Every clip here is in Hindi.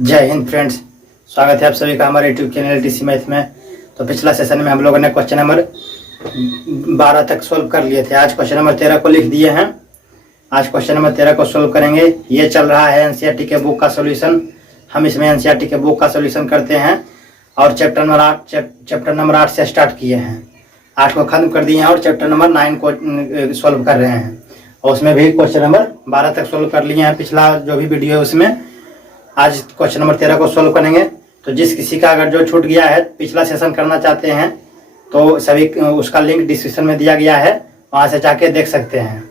जय हिंद फ्रेंड्स, स्वागत है आप सभी का हमारे यूट्यूब चैनल टीसी मैथ में। तो पिछला सेशन में हम लोगों ने क्वेश्चन नंबर 12 तक सोल्व कर लिए थे। आज क्वेश्चन नंबर 13 को लिख दिए हैं। आज क्वेश्चन नंबर 13 को सोल्व करेंगे। ये चल रहा है एनसीईआरटी के बुक का सोल्यूशन। हम इसमें एनसीईआरटी के बुक का सोल्यूशन करते हैं और चैप्टर नंबर 8 से स्टार्ट किए हैं। 8 को खत्म कर दिए हैं और चैप्टर नंबर 9 को सोल्व कर रहे हैं और उसमें भी क्वेश्चन नंबर 12 तक सोल्व कर लिए हैं। पिछला जो भी वीडियो है उसमें आज क्वेश्चन नंबर 13 को सोल्व करेंगे। तो जिस किसी का अगर जो छूट गया है, पिछला सेशन करना चाहते हैं तो सभी उसका लिंक डिस्क्रिप्शन में दिया गया है, वहां से जाके देख सकते हैं।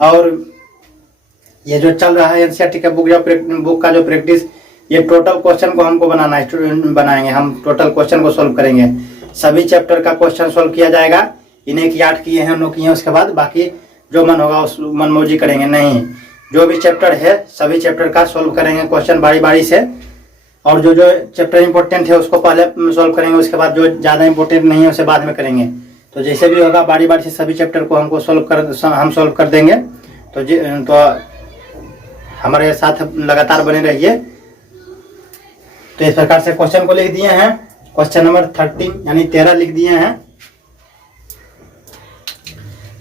और ये जो चल रहा है एनसीईआरटी का बुक का जो प्रैक्टिस, ये टोटल क्वेश्चन को हमको बनाएंगे। हम टोटल क्वेश्चन को सोल्व करेंगे। सभी चैप्टर का क्वेश्चन सोल्व किया जाएगा। इन्हें की 8 किए हैं, 9 किए हैं, उसके बाद बाकी जो मन होगा उस मनमौजी करेंगे। नहीं, जो भी चैप्टर है सभी चैप्टर का सोल्व करेंगे क्वेश्चन बारी बारी से। और जो जो चैप्टर इंपॉर्टेंट है उसको पहले सोल्व करेंगे, उसके बाद जो ज़्यादा इंपॉर्टेंट नहीं है उसे बाद में करेंगे। तो जैसे भी होगा बारी बारी से सभी चैप्टर को हम सोल्व कर देंगे। तो हमारे साथ लगातार बने रहिए। तो इस प्रकार से क्वेश्चन को लिख दिए हैं। क्वेश्चन नंबर 13 यानी 13 लिख दिए हैं।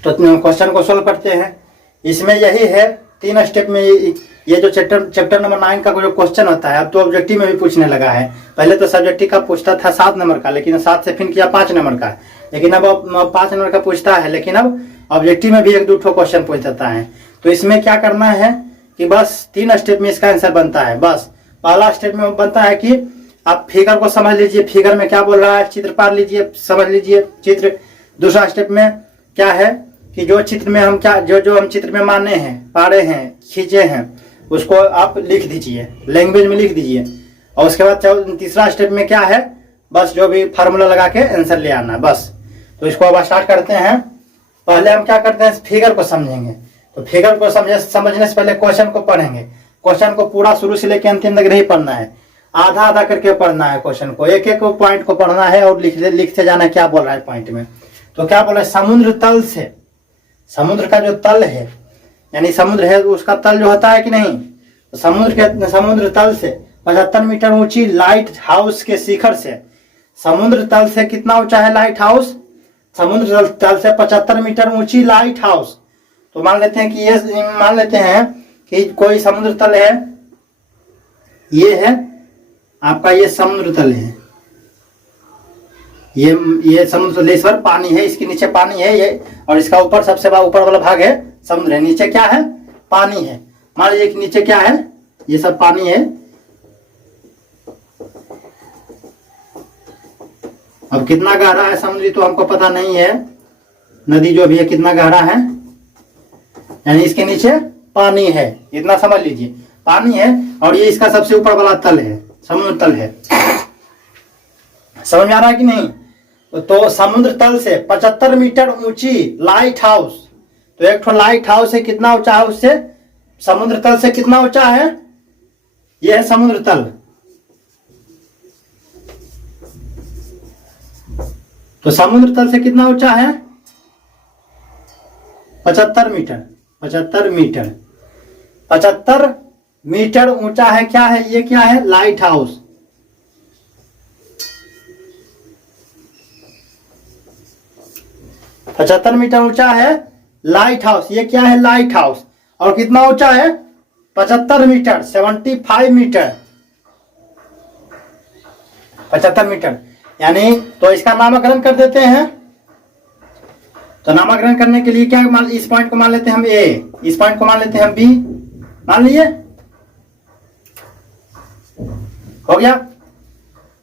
तो क्वेश्चन को सोल्व करते हैं। इसमें यही है 3 स्टेप में। ये जो चैप्टर नंबर 9 का जो क्वेश्चन होता है, अब तो ऑब्जेक्टिव में भी पूछने लगा है। पहले तो सब्जेक्टिव का पूछता था 7 नंबर का, लेकिन 7 से फिर किया 5 नंबर का। लेकिन अब 5 नंबर का पूछता है, लेकिन अब ऑब्जेक्टिव में भी 1-2 क्वेश्चन पूछ देता है। तो इसमें क्या करना है कि बस 3 स्टेप में इसका आंसर बनता है। बस पहला स्टेप में बनता है कि आप फिगर को समझ लीजिए, फिगर में क्या बोल रहा है, चित्र पार लीजिए, समझ लीजिए चित्र। दूसरा स्टेप में क्या है कि जो चित्र में हम जो हम चित्र में माने हैं, पारे हैं, खींचे हैं, उसको आप लिख दीजिए, लैंग्वेज में लिख दीजिए। और उसके बाद तीसरा स्टेप में क्या है, बस जो भी फार्मूला लगा के आंसर ले आना बस। तो इसको अब स्टार्ट करते हैं। पहले हम क्या करते हैं, फिगर को समझेंगे। तो फिगर को समझने से पहले क्वेश्चन को पढ़ेंगे। क्वेश्चन को पूरा शुरू से लेकर अंतिम तक नहीं पढ़ना है, आधा आधा करके पढ़ना है। क्वेश्चन को एक एक पॉइंट को पढ़ना है और लिखते जाना है क्या बोल रहा है पॉइंट में। तो क्या बोल रहा है, समुद्र तल से, समुद्र का जो तल है यानी समुद्र है उसका तल जो होता है कि नहीं, तो समुद्र तल से 75 मीटर ऊंची लाइट हाउस के शिखर से, समुद्र तल से कितना ऊंचा है लाइट हाउस, समुद्र तल से 75 मीटर ऊंची लाइट हाउस। तो मान लेते हैं कि कोई समुद्र तल है, ये है आपका, ये समुद्र तल है, ये समुद्र तल, इस पर पानी है, इसके नीचे पानी है ये, और इसका ऊपर सबसे ऊपर वाला भाग है समुद्र है, नीचे क्या है, पानी है। मान लीजिए कि नीचे क्या है, ये सब पानी है। अब कितना गहरा है समुद्री तो हमको पता नहीं है, नदी जो भी है कितना गहरा है, यानी इसके नीचे पानी है, इतना समझ लीजिए पानी है। और ये इसका सबसे ऊपर वाला तल है, समुद्र तल है। समझ में आ रहा है कि नहीं। तो समुद्र तल से 75 मीटर ऊंची लाइट हाउस, तो एक लाइट हाउस है, कितना ऊंचा है उससे, समुद्र तल से कितना ऊंचा है, यह है समुद्र तल। तो समुद्र तल से कितना ऊंचा है, 75 मीटर। 75 मीटर ऊंचा है। क्या है ये, क्या है, लाइट हाउस। पचहत्तर मीटर ऊंचा है लाइट हाउस। ये क्या है, लाइट हाउस। और कितना ऊंचा है, 75 मीटर, 75 मीटर, 75 मीटर। यानी तो इसका नामकरण कर देते हैं। तो नामकरण करने के लिए क्या, इस पॉइंट को मान लेते हैं हम ए, इस पॉइंट को मान लेते हैं हम बी, मान लिए, हो गया।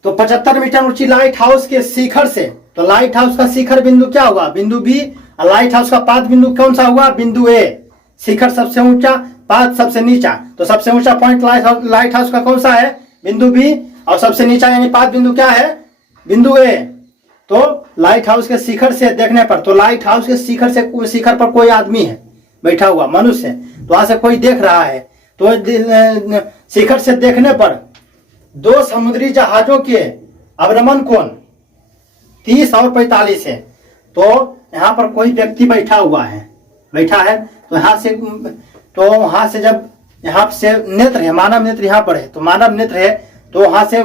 तो 75 मीटर ऊंची लाइट हाउस के शिखर से, तो लाइट हाउस का शिखर बिंदु क्या हुआ, बिंदु बी, और लाइट हाउस का पाद बिंदु कौन सा हुआ, बिंदु ए। शिखर सबसे ऊंचा, पाद सबसे नीचा, तो सबसे ऊंचा पॉइंट लाइट हाउस का कौन सा है, बिंदु बी, और सबसे नीचा यानी पाद बिंदु क्या है, बिंदु ए। तो लाइट हाउस के शिखर से देखने पर, तो लाइट हाउस के शिखर पर कोई आदमी है बैठा हुआ, मनुष्य है, तो वहां से कोई देख रहा है। तो शिखर से देखने पर 2 समुद्री जहाजों के अवनमन कोण 30 और 45 है। तो यहाँ पर कोई व्यक्ति बैठा है, तो यहाँ से जब यहाँ से नेत्र है, मानव नेत्र यहाँ पर है, तो मानव नेत्र है तो वहां से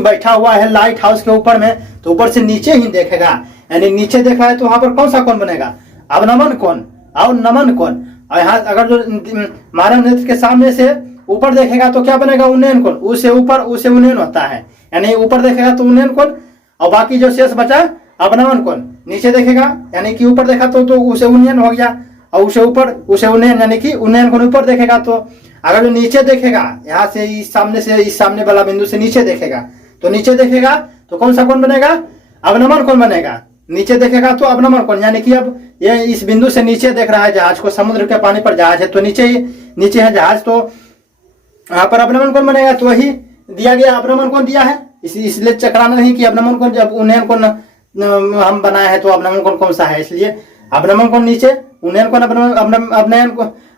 बैठा हुआ है लाइट हाउस के ऊपर में, तो ऊपर से नीचे ही देखेगा, यानी नीचे देख रहा है तो वहां पर कौन सा कोण बनेगा? अवनमन कोण और नमन कोण। और यहाँ अगर जो मानव नेत्र के सामने से ऊपर देखेगा तो क्या बनेगा? उन्नयन कोण। उससे ऊपर उसे उन्नयन होता है, यानी ऊपर देखेगा तो उन्नयन कोण, और बाकी जो शेष बचा अवनमन कोण। नीचे देखेगा यानी कि ऊपर देखा तो उसे उन्नयन हो गया, और उसे ऊपर उसे उन्नयन, यानी कि उन्नयन कोण ऊपर देखेगा। तो अगर जो नीचे देखेगा यहाँ से इस सामने वाला बिंदु से नीचे देखेगा तो नीचे देखेगा तो कौन सा कोण बनेगा? अवनमन कोण बनेगा। नीचे देखेगा तो अवनमन कोण, यानी कि अब ये इस बिंदु से नीचे देख रहा है जहाज को, समुद्र के पानी पर जहाज है तो नीचे है जहाज, तो यहाँ पर अवनमन कोण बनेगा। तो वही दिया गया, अवनमन कोण दिया है, इसलिए चकराना नहीं कि अवनमन कोण, जब उन्नयन कोण हम बनाए हैं तो अवनमन कोण कौन सा है, इसलिए अवनमन कोण नीचे, उन्नयन कोण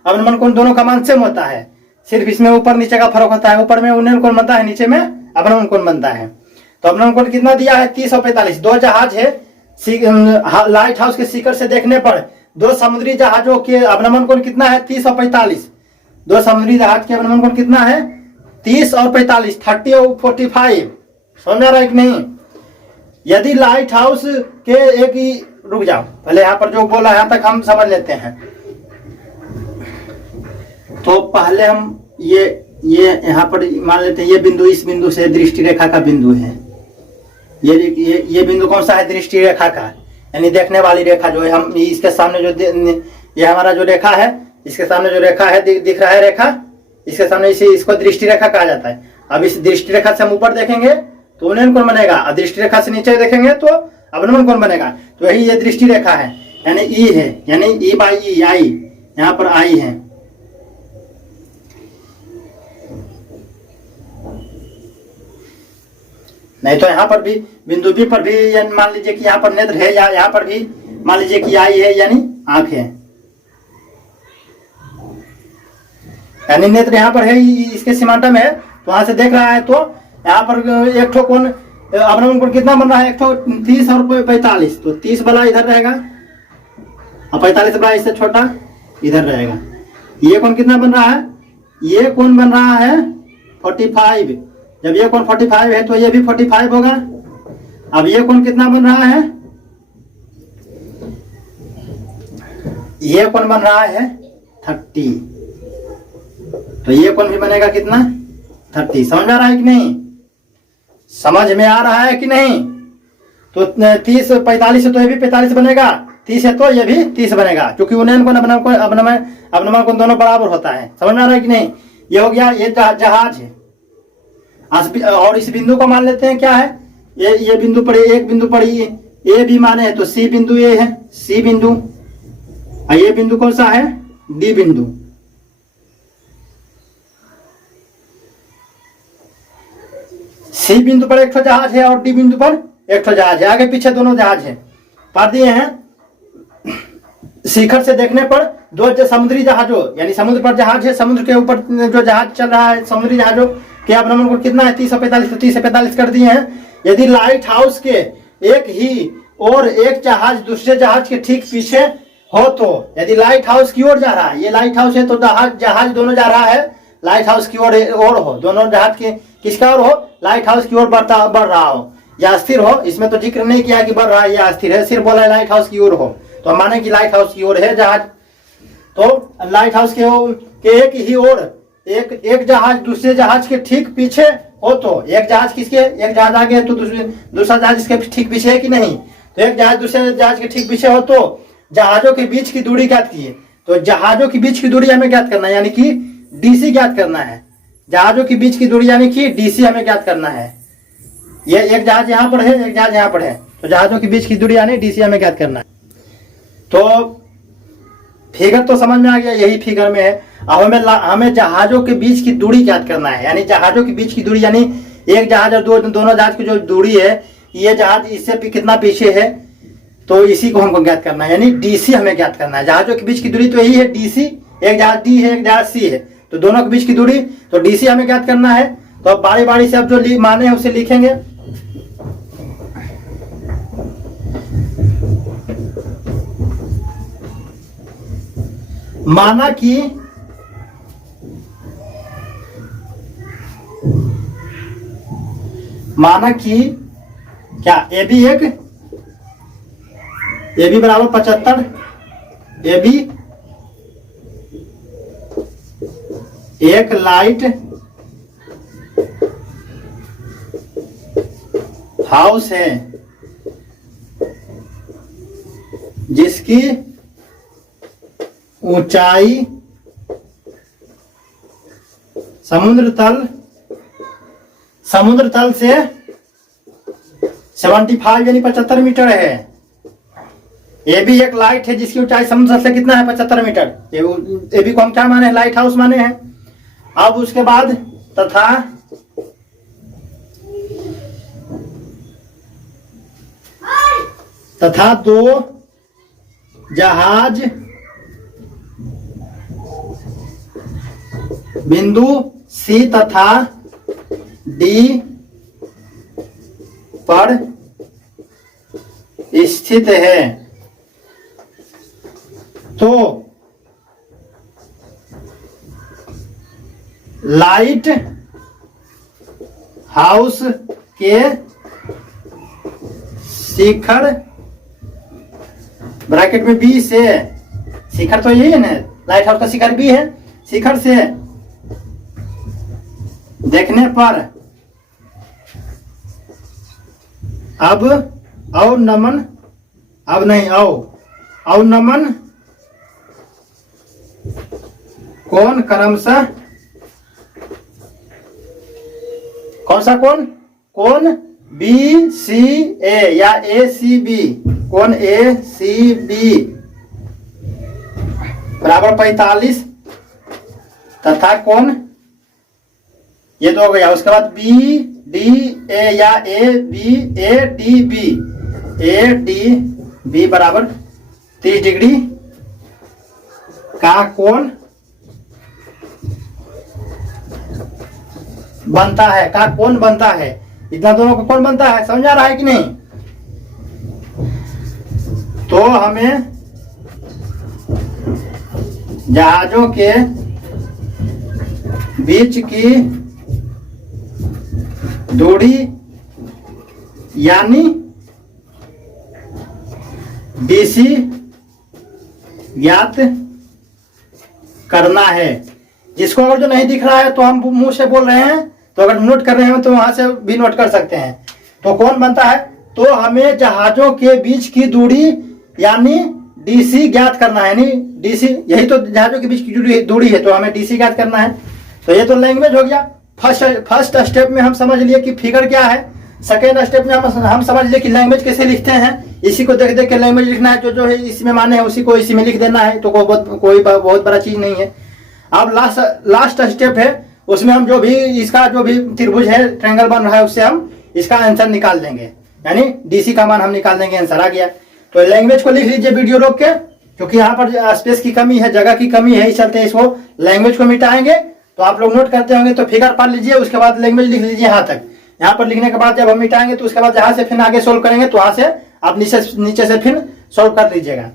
अवनमन कोण दोनों का मान सेम होता है, सिर्फ इसमें ऊपर नीचे का फर्क होता है। ऊपर में उन्नयन कोण बनता है, नीचे में अवनमन कोण बनता है। तो अवनमन कोण कितना दिया है? 30 और 45। दो जहाज है, लाइट हाउस के शिखर से देखने पर दो समुद्री जहाजों के अवनमन कोण कितना है? 30 और 45। दो समुद्री जहाज के अवनमन कोण कितना है? 30 और 45, 30 और 45। समझ आ रहा है कि नहीं? यदि लाइट हाउस के एक ही, रुक जाओ पहले यहाँ पर जो बोला यहाँ तक हम समझ लेते हैं। तो पहले हम ये यहाँ पर मान लेते हैं, ये बिंदु इस बिंदु से दृष्टि रेखा का बिंदु है। ये बिंदु कौन सा है? दृष्टि रेखा का, यानी देखने वाली रेखा जो है, हम इसके सामने जो ये हमारा जो रेखा है, इसके सामने जो रेखा है दिख रहा है रेखा, इसके सामने इसको दृष्टि रेखा कहा जाता है। अब इस दृष्टि रेखा से हम ऊपर देखेंगे तो उन्नयन कोण बनेगा, और दृष्टि रेखा से नीचे देखेंगे तो अवनमन कोण बनेगा। तो यही ये दृष्टि रेखा है, यानी ई है, यानी ई बाई ई, आई यहाँ पर आई है। नहीं तो यहाँ पर भी बिंदु बी पर भी मान लीजिए कि यहाँ पर नेत्र है, या यहाँ पर भी मान लीजिए कि आई है, यानी आंख है, यानी नेत्र यहाँ पर है, इसके सीमांटा में है, तो वहां से देख रहा है। तो यहाँ पर एक ठो कोण, अवनमन कोण कितना बन रहा है? एक ठो 30 और 45। तो 30 वाला इधर रहेगा और 45 वाला इससे छोटा इधर रहेगा। ये कोण कितना बन रहा है? ये कोण बन रहा है 45। जब ये कोण 45 है तो ये भी 45 होगा। अब ये कोण कितना बन रहा है? ये कोण बन रहा है 30। तो ये कोण भी बनेगा कितना? 30। समझ आ रहा है कि नहीं? समझ में आ रहा है कि नहीं? तो 30 45 से तो ये भी 45 बनेगा, 30 है तो ये भी 30 बनेगा, क्योंकि उन्नयन कोण अवनमन कोण दोनों बराबर होता है। समझ में आ रहा है कि नहीं? ये हो गया, ये जहाज है। और इस बिंदु को मान लेते हैं क्या है? ये बिंदु पर एक बिंदु पर ए भी माने है, तो सी बिंदु ये है, सी बिंदु। और ये बिंदु कौन सा है? डी बिंदु। सी बिंदु पर एक ठो जहाज है और डी बिंदु पर एक ठो जहाज है, आगे पीछे दोनों जहाज है। पढ़ दिए हैं। शिखर से देखने पर दो समुद्री जहाजों, यानी समुद्र पर जहाज है, समुद्र के ऊपर जो जहाज चल रहा है, समुद्री जहाजों के अवनमन कोण कितना है? 30 और 45। तो 30 से 45 कर दिए हैं। यदि लाइट हाउस के एक ही और एक जहाज दूसरे जहाज के ठीक पीछे हो, तो यदि लाइट हाउस की ओर जा रहा है, ये लाइट हाउस है तो जहाज दोनों जा रहा है लाइट हाउस की ओर हो, दोनों जहाज के किसका ओर हो? लाइट हाउस की ओर बढ़ रहा हो या स्थिर हो। इसमें तो जिक्र नहीं किया कि बढ़ रहा है या स्थिर है, सिर्फ बोला है लाइट हाउस की ओर हो, तो हम माने कि लाइट हाउस की ओर है जहाज। तो लाइट हाउस के एक ही ओर एक जहाज दूसरे जहाज के ठीक पीछे हो, तो एक जहाज किसके, एक जहाज आगे है तो दूसरा जहाज इसके ठीक पीछे है कि नहीं? तो एक जहाज दूसरे जहाज के ठीक पीछे हो तो जहाजों के बीच की दूरी ज्ञात कीजिए। तो जहाजों की बीच की दूरी हमें ज्ञात करना है, यानी कि डीसी ज्ञात करना है। जहाजों की बीच की दूरी यानी कि डीसी हमें ज्ञात करना है। ये एक जहाज यहाँ पर है, एक जहाज यहाँ पर है, तो जहाजों की बीच की दूरी यानी डीसी हमें ज्ञात करना है। तो फिगर तो समझ में आ गया, यही फिगर में है। अब हमें जहाजों के बीच की दूरी ज्ञात करना है, यानी जहाजों के बीच की दूरी, यानी एक जहाज और दोनों जहाज की जो दूरी है, ये जहाज इससे कितना पीछे है, तो इसी को हमको ज्ञात करना है, यानी डीसी हमें ज्ञात करना है। जहाजों के बीच की दूरी तो यही है डीसी, एक जहाज डी है एक जहाज सी है, तो दोनों के बीच की दूरी तो डीसी हमें ज्ञात करना है। तो अब बारी बारी से अब जो माने हैं उसे लिखेंगे। माना कि माना कि क्या ए बी बराबर 75, ए बी एक लाइट हाउस है जिसकी ऊंचाई समुद्र तल से 75 यानी 75 मीटर है। ये भी एक लाइट है जिसकी ऊंचाई समुद्र से कितना है 75 मीटर। ये भी को हम क्या माने हैं, लाइट हाउस माने हैं। अब उसके बाद तथा दो जहाज बिंदु सी तथा डी पर स्थित है तो लाइट हाउस के शिखर ब्रैकेट में बी से, शिखर तो यही है ना, लाइट हाउस का शिखर बी है, शिखर से देखने पर अवनमन कोण क्रमशः, कौन सा कोण बी सी ए या ए सी बी, कोण ए सी बी बराबर 45 तथा कोण, ये तो हो गया। उसके बाद बी डी ए या A B A D B बराबर 30 डिग्री का कोण बनता है, इतना दोनों का कोण बनता है। समझ आ रहा है कि नहीं? तो हमें जहाजों के बीच की दूरी यानी BC ज्ञात करना है। जिसको अगर जो नहीं दिख रहा है तो हम मुंह से बोल रहे हैं, तो अगर नोट कर रहे हैं तो वहां से भी नोट कर सकते हैं। तो कौन बनता है, तो हमें जहाजों के बीच की दूरी यानी DC ज्ञात करना है, यानी DC यही तो जहाजों के बीच की दूरी है, तो हमें DC ज्ञात करना है। तो ये तो लैंग्वेज हो गया। फर्स्ट स्टेप में हम समझ लिए कि फिगर क्या है। सेकेंड स्टेप में हम समझ लिए कि लैंग्वेज कैसे लिखते हैं। इसी को देख देख के लैंग्वेज लिखना है, जो है इसमें माने है उसी को इसी में लिख देना है। तो कोई बहुत बड़ा चीज नहीं है। अब लास्ट स्टेप है, उसमें हम जो भी इसका जो भी त्रिभुज है, ट्रायंगल बन रहा है, उससे हम इसका आंसर निकाल देंगे, यानी DC का मान हम निकाल देंगे, आंसर आ गया। तो लैंग्वेज को लिख लीजिए वीडियो रोक के, क्योंकि यहाँ पर स्पेस की कमी है, जगह की कमी है, इस चलते इसको लैंग्वेज को मिटाएंगे। तो आप लोग नोट करते होंगे, तो फिगर पढ़ लीजिए, उसके बाद लैंग्वेज लिख लीजिए यहाँ तक। यहाँ पर लिखने के बाद जब हम मिटाएंगे तो उसके बाद जहाँ से फिर आगे सोल्व करेंगे, तो वहां से आप नीचे से फिर सोल्व कर लीजिएगा।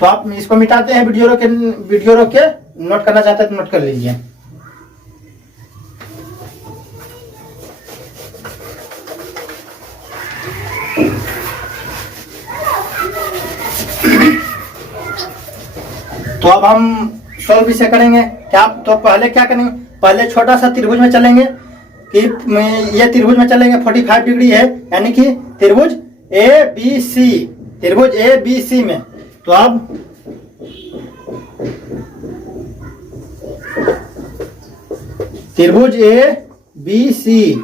तो आप इसको मिटाते हैं, वीडियो रोक के नोट करना चाहते हैं तो नोट कर लीजिए। तो अब हम सॉल्व इसे करेंगे क्या। तो पहले क्या करेंगे, पहले छोटा सा त्रिभुज में चलेंगे कि ये त्रिभुज में चलेंगे 45 डिग्री है, यानी कि त्रिभुज ए बी सी में। तो अब त्रिभुज ए बी सी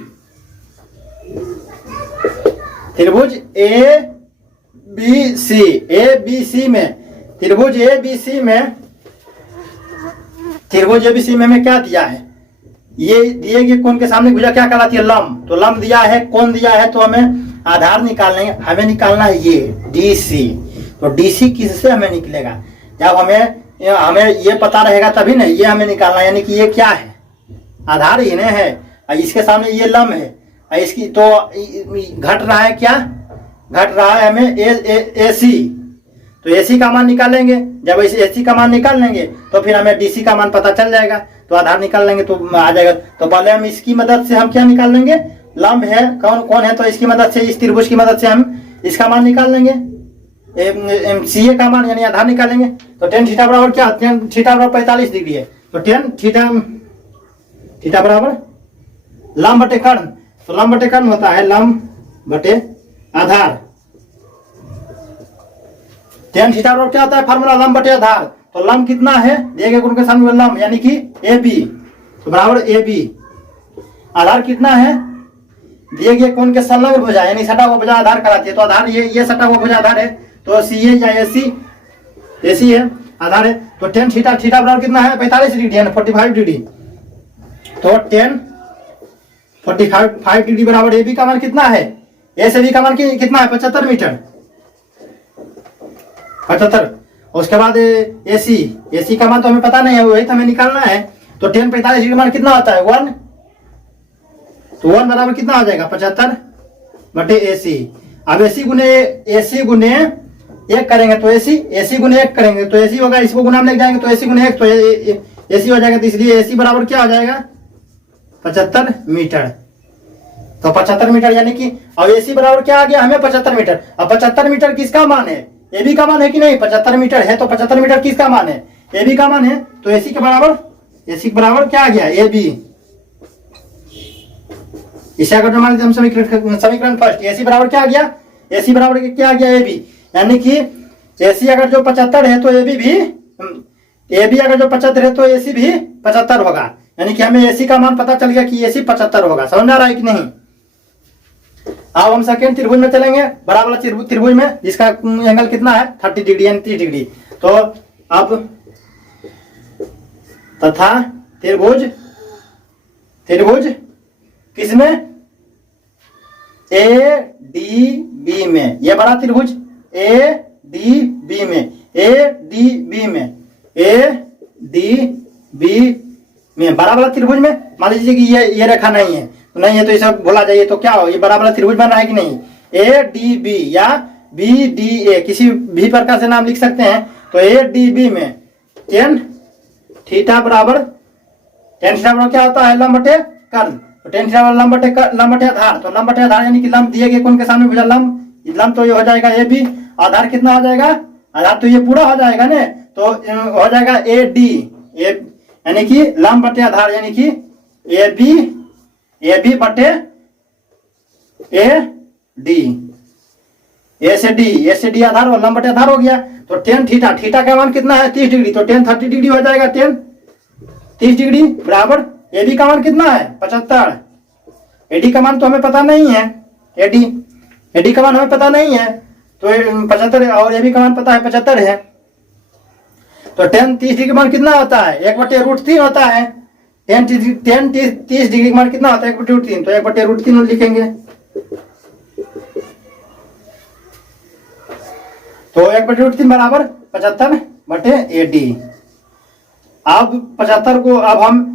में हमें क्या दिया है, ये दिए गए कोण के सामने भुजा क्या कहलाती है, लंब। तो लंब दिया है, कोण दिया है, तो हमें आधार हमें निकालना है ये DC। तो DC किससे हमें निकलेगा, जब हमें ये पता रहेगा तभी ना, ये हमें निकालना है, यानी कि ये क्या है, आधार इन्हें है, इसके सामने ये लंब है, इसकी तो घट रहा है, क्या घट रहा है हमें AC। तो AC का मान निकालेंगे, जब इस AC का मान निकाल लेंगे तो फिर हमें DC का मान पता चल जाएगा, तो आधार निकाल लेंगे तो आ जाएगा। तो पहले हम इसकी मदद से हम क्या निकाल लेंगे, लंब है, कौन कौन है, तो इसकी मदद से, इस त्रिभुज की मदद से हम इसका मान निकाल लेंगे, सी ए का मान यानी आधार निकालेंगे। तो टेन थीटा बराबर क्या, टेन थीटा बराबर 45 डिग्री है, तो टेन थीटा बराबर लंब बटे कर्ण, तो लंब बटे कर्ण होता है लंब बटे आधार। टेन थीटा बराबर क्या होता है, फार्मूला लंब बटे आधार। तो लंब कितना है, दिए गए कोण के सामने लंब यानी कि ए बी, तो बराबर ए बी। आधार कितना है, दिए गए कोण के संलग्न भुजा यानी सटा हुआ भुजा आधार कराती है, तो आधार ये सटा हुआ भुजा आधार है, तो सी ए या ए सी है आधार है। तो टेन थीटा बराबर कितना है, 45 डिग्री है, 45 डिग्री। तो टेन 45 डिग्री बराबर ए बी का मान कितना है, ए से बी का मान कितना है, 75 मीटर, 75। उसके बाद ए सी का मान तो हमें पता नहीं है, वही तो हमें निकालना है। तो टेन 45 डिग्री मान कितना होता है, 1, तो 1 बराबर कितना हो जाएगा, 75 बटे ए सी। अब ए सी गुने 1 करेंगे तो ए सी गुने 1 करेंगे तो ए सी होगा, इसको गुना में ले जाएंगे तो ए सी गुने 1 तो ए सी हो जाएगा। तो इसलिए ए सी बराबर क्या हो जाएगा, 75 मीटर। तो 75 मीटर यानी कि, अब ए सी बराबर क्या आ गया हमें, 75 मीटर। अब 75 मीटर किसका मान है, ए बी का मान है कि नहीं, 75 मीटर है, तो 75 मीटर किसका मान है, ए बी का मान है। तो ए सी के बराबर क्या आ गया, ए बी। इसे अगर मान लीजिए हम समीकरण फर्स्ट, ए सी बराबर क्या आ गया, ए सी बराबर क्या आ गया, ए बी। यानी कि ए सी अगर जो 75 है तो ए बी अगर जो 75 है तो ए सी भी 75 होगा। यानी कि हमें ए सी का मान पता चल गया कि ए सी 75 होगा। समझ में आ रहा है कि नहीं। अब हम सेकेंड त्रिभुज में चलेंगे, बराबर त्रिभुज में, जिसका एंगल कितना है, 30 डिग्री यानी 30 डिग्री। तो अब तथा त्रिभुज किसमें, ए डी बी में, यह बड़ा त्रिभुज ए डी बी में बड़ा वाला त्रिभुज में, मान लीजिए कि ये रेखा नहीं है, तो नहीं है तो इसे भूला जाइए। तो क्या हो, ये बड़ा वाला त्रिभुज बन रहा है कि नहीं, ए डी बी या बी डी ए, किसी भी प्रकार से नाम लिख सकते हैं। तो ए डी बी में टेन थीटा बराबर क्या होता है, लंब बटे कर्ण। तो टेन थीटा बराबर लंब बटे आधार। तो लंब बटे आधार यानी कि लंब दिए गए कोण के सामने भुजा लंब तो ये हो जाएगा ए बी। आधार कितना हो जाएगा, आधार तो ये पूरा हो जाएगा ना, तो हो जाएगा ए डी, यानी कि लंब बटे आधार, यानी कि ए बी बटे ए डी, ए से डी आधार और लंब बटे आधार हो गया। तो टेन थीटा का मान कितना है, 30 डिग्री। तो टेन 30 डिग्री हो जाएगा, टेन 30 डिग्री बराबर ए बी का मान कितना है, 75। ए डी का मान तो हमें पता नहीं है, ए डी का मान हमें पता नहीं है, तो 75 और ए बी का मान पता है 75 है। तो टेन 30 डिग्री का मान कितना होता है, 1/√3 होता है। टेन 30 डिग्री का मान कितना होता है, 1/√3, तो 1/√3 लिखेंगे। तो 1/√3 बराबर 75 बटे ए डी। अब 75 को अब हम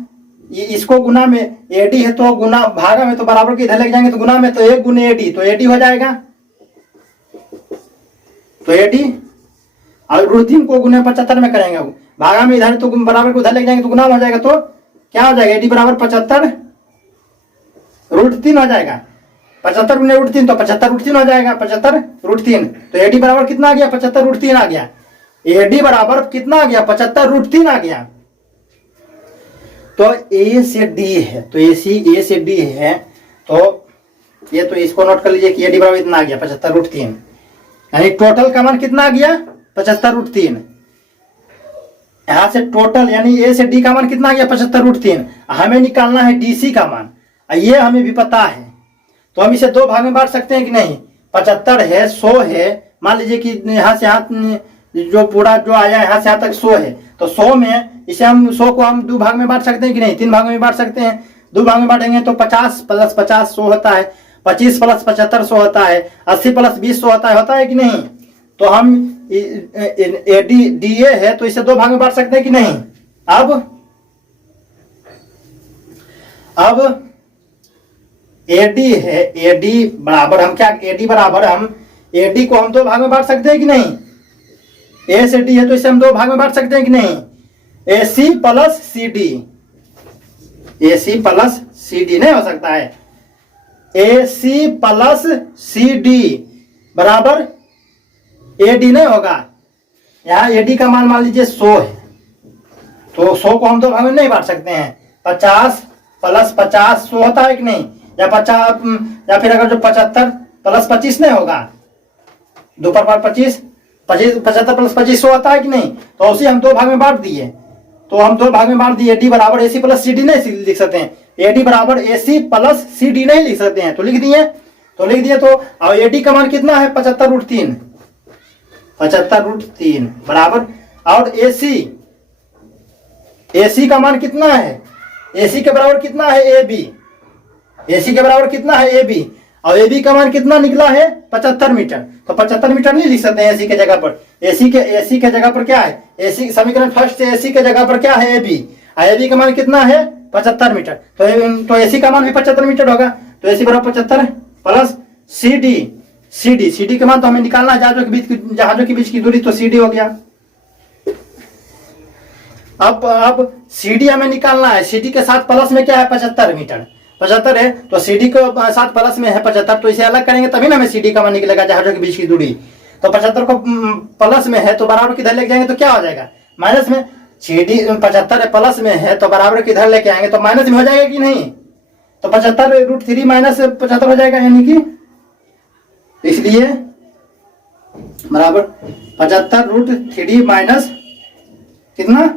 इसको गुना में, ए डी है तो गुना, भागा में तो बराबर के इधर लेके जाएंगे तो गुना में, तो 1 गुने ए डी, तो ए डी हो जाएगा। तो ए डी और √3 को गुना 75 में करेंगे, भागा में इधर तो बराबर को उधर लेके जाएंगे तो गुना हो जाएगा। तो क्या हो जाएगा, ए डी बराबर 75√3 हो जाएगा। 75 गुने √3 तो 75√3 हो जाएगा, 75√3। तो ए डी बराबर कितना आ गया, 75√3 आ गया। ए डी बराबर कितना आ गया, 75√3 आ गया। तो ए से डी है, तो ए से डी है, तो ये तो इसको नोट कर लीजिए कि ए डी बराबर इतना आ गया, 75√3। यानी टोटल का मान कितना आ गया, 75√3। यहां से टोटल यानी ए से डी का मान कितना आ गया, 75√3। हमें निकालना है डी सी का मान, ये हमें भी पता है। तो हम इसे 2 भाग में बांट सकते हैं कि नहीं, 75 है, 100 है। मान लीजिए कि यहाँ से यहाँ जो पूरा जो आया यहाँ से यहाँ तक 100 है, तो 100 में इसे हम 100 को हम 2 भाग में बांट सकते हैं कि नहीं, 3 भाग में बांट सकते हैं। 2 भाग में बांटेंगे तो 50 + 50 100 होता है, 25 + 75 100 होता है, 80 + 20 100 होता है कि नहीं। तो हम ए डी ए है तो इसे 2 भाग में बांट सकते हैं कि नहीं। अब ए डी है, ए डी बराबर हम क्या, ए डी बराबर हम ए डी को हम 2 भाग में बांट सकते हैं कि नहीं। ए से डी है तो इसे हम 2 भाग में बांट सकते हैं कि नहीं, ए सी प्लस सी डी, ए सी प्लस सी डी नहीं हो सकता है। AC प्लस CD बराबर AD नहीं होगा। यहाँ AD का मान लीजिए 100 है, तो 100 को हम दो भाग में नहीं बांट सकते हैं। 50 प्लस 50 100 होता है कि नहीं, या 50 या फिर अगर जो 75 प्लस 25 नहीं होगा, 2 पर 25 75 प्लस 25 100 होता है कि नहीं, तो उसे हम दो भाग में बांट दिए। तो हम दो भाग में बांट दिए, डी बराबर AC प्लस CD नहीं लिख सकते हैं, AD बराबर AC प्लस CD नहीं लिख सकते हैं, तो लिख दिए। तो अब AD का मान कितना है 75√3, 75√3 बराबर, और AC का मान कितना है, AC के बराबर कितना है AB, AC के बराबर कितना है AB, और AB का मान कितना निकला है 75 मीटर। तो 75 मीटर नहीं लिख सकते हैं AC के जगह पर। AC के जगह पर क्या है, AC समीकरण फर्स्ट से AC के जगह पर क्या है AB, और AB का मान कितना है 75 मीटर। तो AC का मान भी 75 मीटर होगा। तो AC बराबर 75 प्लस CD का मान तो हमें निकालना है जहाजों के बीच की दूरी, तो CD हो गया। अब CD हमें निकालना है, CD के साथ प्लस में क्या है 75 मीटर, 75 है, तो CD के साथ प्लस में है 75, तो इसे अलग करेंगे तभी ना हमें CD का मान निकलेगा जहाजों के बीच की दूरी। तो 75 को प्लस में है तो बराबर किधर लेके जाएंगे तो क्या हो जाएगा माइनस में। CD 75 प्लस में है तो बराबर किधर लेके आएंगे तो माइनस में हो जाएगा कि नहीं, तो 75√3 माइनस 75 हो जाएगा, यानी कि इसलिए बराबर 75√3 माइनस कितना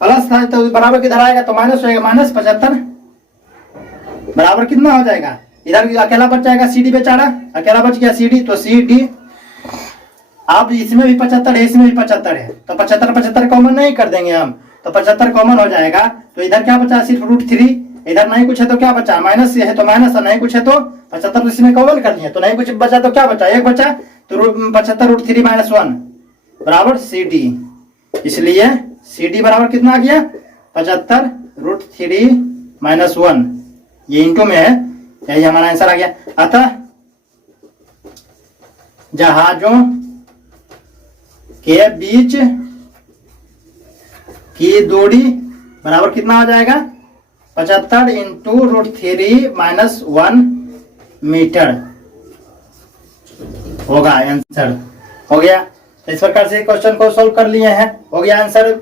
प्लस था तो बराबर किधर आएगा तो माइनस होएगा, माइनस 75 बराबर कितना हो जाएगा, इधर अकेला बच जाएगा CD बेचारा, अकेला बच गया CD, तो CD अब इसमें भी 75 है इसमें भी 75 है, तो 75 कॉमन नहीं कर देंगे हम, तो 75 कॉमन हो जाएगा। तो इधर क्या बचा सिर्फ √3, इधर नहीं कुछ है तो क्या बचा माइनस से है तो माइनस, नहीं कुछ है तो 75 तो इसमें कॉमन कर दिए, तो नहीं कुछ बचा तो क्या बचा, एक बचा, तो 75√3 माइनस 1 बराबर CD। इसलिए CD बराबर कितना आ गया 75√3 माइनस 1, ये इंटू में है, यही हमारा आंसर आ गया। अतः जहाजों के बीच की दूरी बराबर कितना हो जाएगा 75 इंटू √3 माइनस 1 मीटर होगा, आंसर हो गया। तो इस प्रकार से क्वेश्चन को सोल्व कर लिए हैं, हो गया आंसर।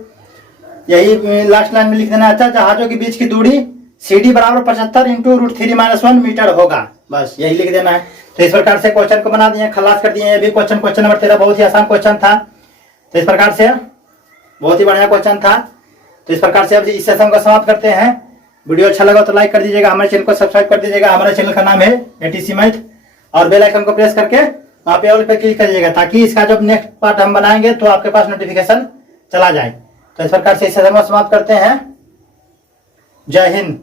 यही लास्ट लाइन में लिख देना। अच्छा, जहाजों के बीच की दूरी CD बराबर 75 इंटू √3 माइनस 1 मीटर होगा, बस यही लिख देना है। तो इस प्रकार से क्वेश्चन को बना दिए, खलास कर दिए। ये भी क्वेश्चन नंबर 13 बहुत ही आसान क्वेश्चन था। तो इस प्रकार से बहुत ही बढ़िया क्वेश्चन था। तो इस प्रकार से अब इस सेशन को समाप्त करते हैं। वीडियो अच्छा लगा तो लाइक कर दीजिएगा, हमारे चैनल को सब्सक्राइब कर दीजिएगा। हमारे चैनल का नाम है ATC मैथ, और बेल आइकन को प्रेस करके वहाँ पे ऑल पे क्लिक करिएगा, ताकि इसका जब नेक्स्ट पार्ट हम बनाएंगे तो आपके पास नोटिफिकेशन चला जाए। तो इस प्रकार से इस सेशन को समाप्त करते हैं। जय हिंद।